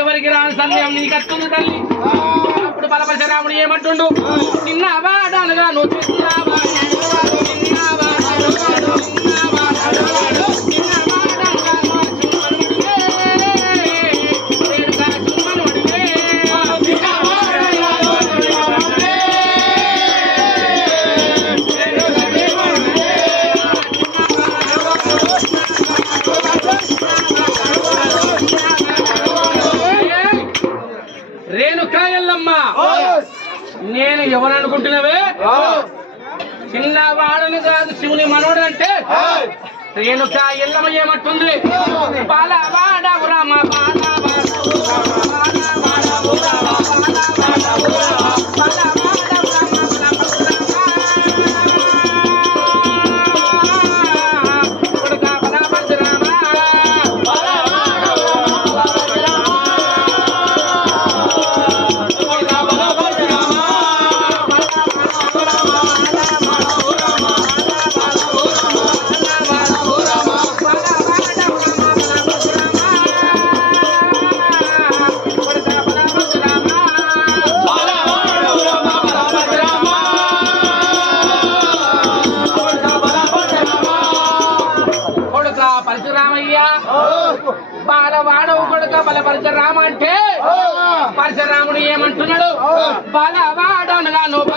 ఎవరికి రాని సందేహం నీకు వస్తుంది తల్లి. అప్పుడు బలపరశురాముడు ఏమంటుండు, నిన్న వాడనగా నువ్వు చిన్నావా రేణుకాయల్లమ్మ, నేను ఎవరనుకుంటున్నావే? చిన్నవాడని కాదు, శివుని మనోడు అంటే. రేణుకాయల్లమ్మ ఏమంటుంది, బాలవాడవు రామ పరశురామయ్య, బాలవాడవు కొడుక బలపరశురామ అంటే పరశురాముడు ఏమంటున్నాడు, బాలవాడనుగా నువ్వు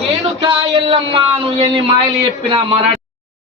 రేణుకాయల్లమ్మ, నువ్వు ఎన్ని మాయలు చెప్పినా మరా